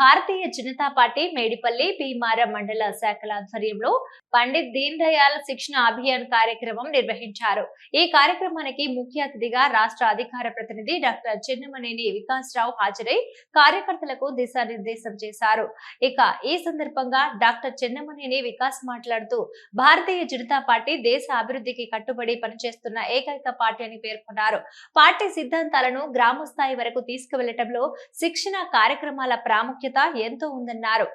Bharatiya Janata party Medipalli Bheemaram మండల శాఖల ఆధ్వర్యంలో పండిత్ దీన్ దయాళ్ శిక్షణ అభియాన్ కార్యక్రమం నిర్వహించారు. ఈ కార్యక్రమానికి ముఖ్య అతిథిగా రాష్ట్ర అధికార ప్రతినిధి డాక్టర్ చెన్నమనేని వికాసరావు హాజరై కార్యకర్తలకు దిశానిర్దేశం చేశారు. ఇక ఈ సందర్భంగా డాక్టర్ చెన్నమనేని వికాస్ మాట్లాడుతూ భారతీయ జనతా పార్టీ దేశ అభివృద్ధికి కట్టుబడి పనిచేస్తున్న ఏకైక పార్టీ అని పేర్కొన్నారు. పార్టీ సిద్ధాంతాలను గ్రామ స్థాయి వరకు తీసుకువెళ్లటంలో శిక్షణ కార్యక్రమాల ప్రాముఖ్యత ఎంతో ఉందన్నారు.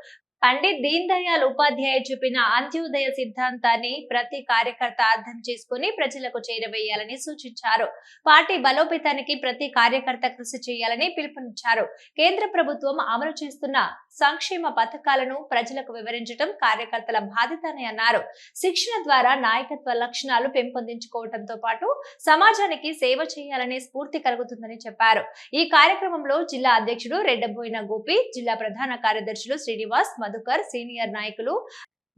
పండిత్ దీన్ దయాళ్ ఉపాధ్యాయ చూపిన అంత్యోదయ సిద్ధాంతాన్ని ప్రతి కార్యకర్త అర్థం చేసుకుని ప్రజలకు చేరవేయాలని సూచించారు. పార్టీ బలోపేతానికి ప్రతి కార్యకర్త కృషి చేయాలని పిలుపునిచ్చారు. కేంద్ర ప్రభుత్వం అమలు చేస్తున్న సంక్షేమ పథకాలను ప్రజలకు వివరించడం కార్యకర్తల బాధ్యత అని అన్నారు. శిక్షణ ద్వారా నాయకత్వ లక్షణాలు పెంపొందించుకోవడంతో పాటు సమాజానికి సేవ చేయాలనే స్ఫూర్తి కలుగుతుందని చెప్పారు. ఈ కార్యక్రమంలో జిల్లా అధ్యక్షుడు రెడ్డబోయిన గోపి, జిల్లా ప్రధాన కార్యదర్శులు శ్రీనివాస్, మధుకర్, సీనియర్ నాయకులు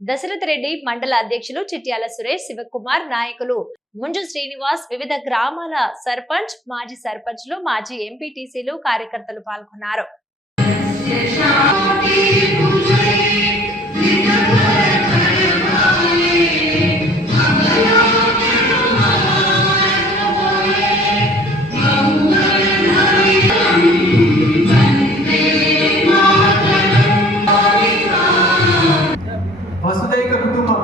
దశరథ్ రెడ్డి, మండల అధ్యక్షులు చిట్యాల సురేష్, శివకుమార్, నాయకులు ముంజు శ్రీనివాస్, వివిధ గ్రామాల సర్పంచ్, మాజీ సర్పంచ్లు, మాజీ ఎంపీటీసీలు, కార్యకర్తలు పాల్గొన్నారు. వసుదైక కుటుంబం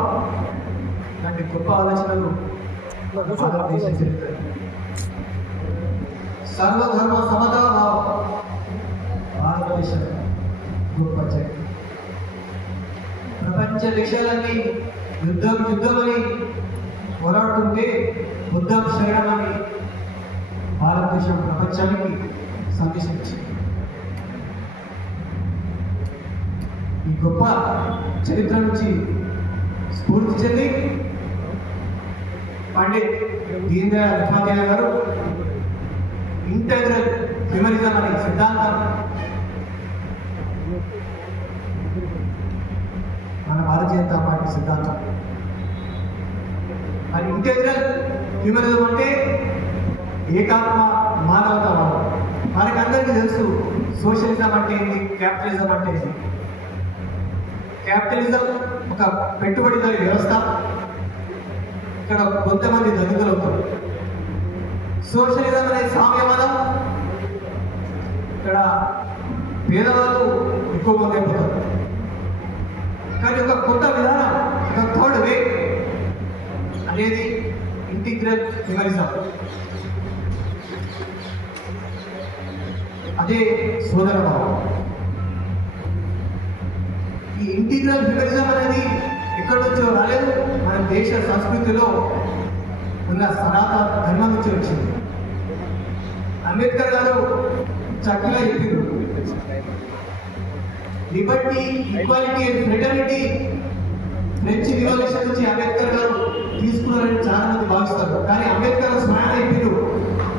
లాంటి గొప్ప ఆలోచనలు సర్వధర్మ సమతాభావం భారతదేశం గొప్ప చరిత్ర. ప్రపంచ దేశాలన్నీ యుద్ధమని పోరాడుతుంటే బుద్ధం శరణమని భారతదేశం ప్రపంచానికి సందేశం ఇచ్చింది. ఈ గొప్ప చరిత్ర నుంచి స్ఫూర్తి చెంది పండిత్ దీన్ దయాళ్ ఉపాధ్యాయ గారు ఇంటెగ్రల్ హ్యూమనిజం అనే సిద్ధాంతం మన భారతీయ జనతా పార్టీ సిద్ధాంతం. మరి ఇంటెగ్రల్ హ్యూమనిజం అంటే ఏకాత్మ మానవతావాదం. మనకందరికీ తెలుసు సోషలిజం అంటే ఏంటి, క్యాపిటలిజం అంటే ఏంటి. క్యాపిటలిజం ఒక పెట్టుబడిదారి వ్యవస్థ. ఇక్కడ కొంతమంది ధనికులు అవుతారు. సోషలిజం అనే సామ్యవాదం, ఇక్కడ పేదవాళ్ళు ఎక్కువ మంది అయిపోతారు. కానీ ఒక కొత్త విధానం, ఒక థర్డ్ వే అనేది ఇంటిగ్రల్ హ్యూమనిజం. అదే సోదరభావం. ఈ ఇంటిగ్రల్ హ్యూమనిజం అనేది ఎక్కడి నుంచో రాలేదు, మన దేశ సంస్కృతిలో ఉన్న సనాతన ధర్మం నుంచి వచ్చింది. అంబేద్కర్ గారు చక్కగా చెప్పింది, Liberty, equality and fraternity French revolution నుంచి అంబేద్కర్ గారు తీసుకున్నారని చాలా మంది భావిస్తారు. కానీ అంబేద్కర్ స్మరణ చెప్పిండు,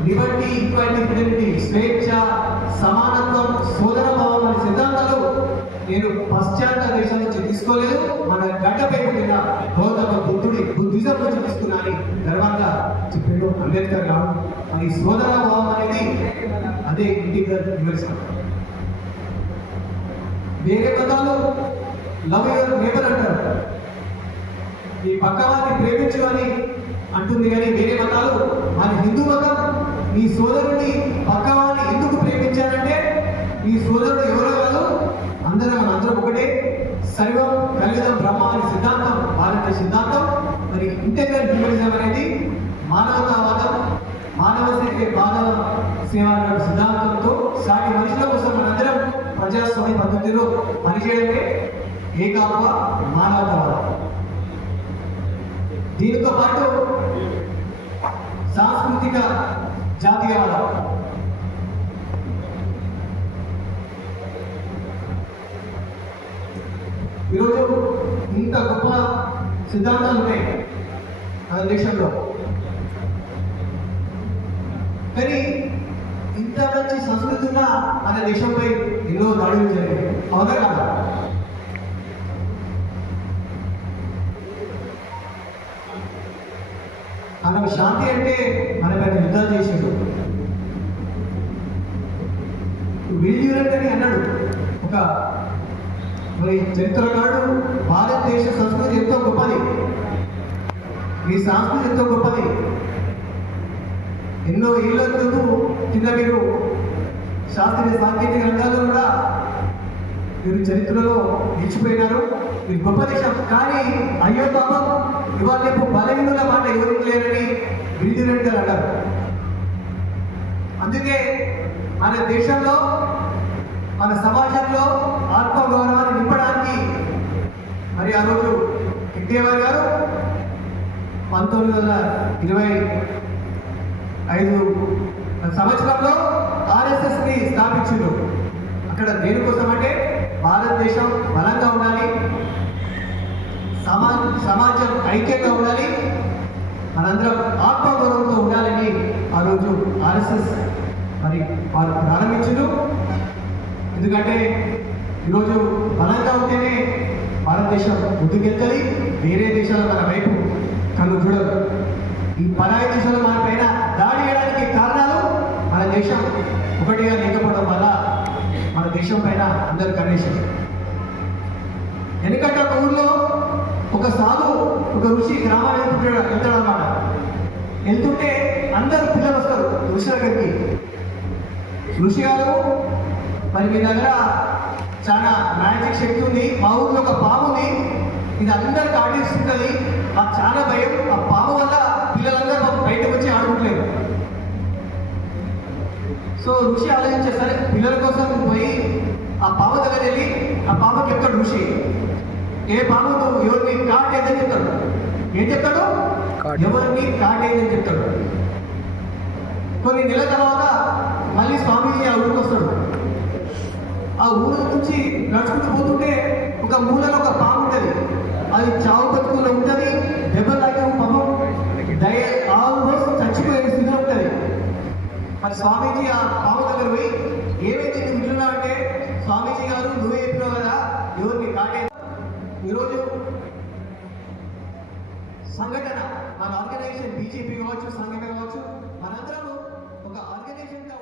లిబర్టీ, ఈక్వాలిటీ, ఫ్రెటర్నిటీ, స్వేచ్ఛ, సమానత్వం, సోదర భావం అనే సిద్ధాంతాలు నేను పాశ్చాత్య దేశాల నుంచి తీసుకోలేదు, మన గడ్డపై పుట్టిన గౌతమ బుద్ధుడి బుద్ధిజం నుంచి తీసుకున్నానని గర్వంగా చెప్పిండు అంబేద్కర్ గారు. మరి సోదర భావం అనేది అదే ఇంటిగ్రల్ హ్యూమనిజం. వేరే మతాలు లవ్ యువర్ నేబర్ అంటారు, ఈ పక్కవారిని ప్రేమించు అని అంటుంది. కానీ వేరే మతాలు, మన హిందూ మతం మీ సోదరుని పక్కవారిని ఎందుకు ప్రేమించారంటే మీ సోదరుడు ఎవరో కాదు, మనందరం ఒకటే, సర్వం కలిగిదం బ్రహ్మ అనే సిద్ధాంతం భారతీయ సిద్ధాంతం. మరి ఇంటెగ్రల్ హ్యూమనిజం అనేది మానవతావాదం, మానవ సేవ సిద్ధాంతంతో సాటి మనుషుల కోసం మనందరం ప్రజాస్వామ్య పద్ధతిలో పనిచేయడమే ఏకాత్మ మానవతావాదం. దీనితో పాటు సాంస్కృతిక జాతీయవాదం. ఈరోజు ఇంత గొప్ప సిద్ధాంతాలు ఉన్నాయి మన దేశంలో, కానీ ఇంత మంచి సంస్కృతి ఉన్న మన దేశంపై ఎన్నో దాడులు జరిగాయి. అవునా కాదా? మనకు శాంతి అంటే మన పైన యుద్ధాలు చేసాడు. విల్ యూరట్ అని అన్నాడు ఒక మరి చరిత్రకారుడు భారతదేశ సంస్కృతి ఎంతో గొప్పది, మీ సంస్కృతి ఎంతో గొప్పది. ఎన్నో ఏళ్ళ కింద మీరు శాస్త్రీయ సాంకేతిక రంగాల్లో కూడా మీరు చరిత్రలో నిలిచిపోయినారు. మీరు గొప్ప దేశం. కానీ అయ్యో పాపం ఇవాళ రేపు బలహీనుల మాట ఎవరికి లేరని బిల్డిరెడ్డి గారు అంటారు. అందుకే మన దేశంలో మన సమాజంలో ఆత్మగౌరవాన్ని నింపడానికి మరి ఆ రోజు ఎన్టీఆర్ గారు 1925 సంవత్సరంలో ఆర్ఎస్ఎస్ని స్థాపించారు. అక్కడ దేనికోసం అంటే భారతదేశం బలంగా ఉండాలి, సమాజం ఐక్యంగా ఉండాలి, మనందరం ఆత్మగౌరవంతో ఉండాలని ఆ రోజు ఆర్ఎస్ఎస్ మరి వారు ప్రారంభించారు. ఎందుకంటే ఈరోజు బలంగా ఉంటేనే భారతదేశం ముందుకెళ్తుంది. వేరే దేశాలు మన వైపు కళ్ళు చూడదు. ఈ పరాయి దేశాలు మన పైన దాడి చేయడానికి కారణాలు మన దేశం ఒకటిగా లేకపోవడం వల్ల మన దేశం పైన అందరు కనీసం. ఎందుకంటే ఒక ఊర్లో ఒక సాధు ఒక ఋషి గ్రామాన్ని వెళ్తాడన్నమాట. వెళ్తుంటే అందరు పిల్లలు వస్తారు ఋషి దగ్గరికి. ఋషి గారు మరి మీ దగ్గర చాలా మ్యాజిక్ శక్తి ఉంది, మా ఊరిలో ఒక పాము ఉంది, ఇది అందరికి ఆడిస్తుంటుంది, నాకు చాలా భయం, ఆ పాము వల్ల పిల్లలందరూ మాకు బయటకు వచ్చి ఆడుకుంటలేదు. సో ఋషి ఆలోచించే సరే పిల్లల కోసం పోయి ఆ పాము దగ్గర వెళ్ళి ఆ పాముకి చెప్తాడు ఋషి, ఏ పాము నువ్వు ఎవరిని కాటేదని చెప్తాడు. ఏం చెప్తాడు? ఎవరిని కాటేదని చెప్తాడు. కొన్ని నెలల తర్వాత మళ్ళీ స్వామీజీ ఆ ఊరికి వస్తాడు. ఆ ఊరు నుంచి నడుచుకుంటూ పోతుంటే ఒక మూలలో ఒక పాము ఉంటుంది, అది చావు బతుకుల్లో ఉంటుంది, దెబ్బలు తాగే పాపం ఆల్మోస్ట్ చచ్చిపోయే స్థితిలో ఉంటుంది. మరి స్వామీజీ ఆ పాము దగ్గర పోయి ఏమైతే నువ్వు వింటున్నావు అంటే, స్వామీజీ గారు నువ్వే చెప్పినావు కదా ఎవరిని కాటే. ఈరోజు సంఘటన మన ఆర్గనైజేషన్ బీజేపీ కావచ్చు, సంఘటన కావచ్చు, మనందరం ఒక ఆర్గనైజేషన్గా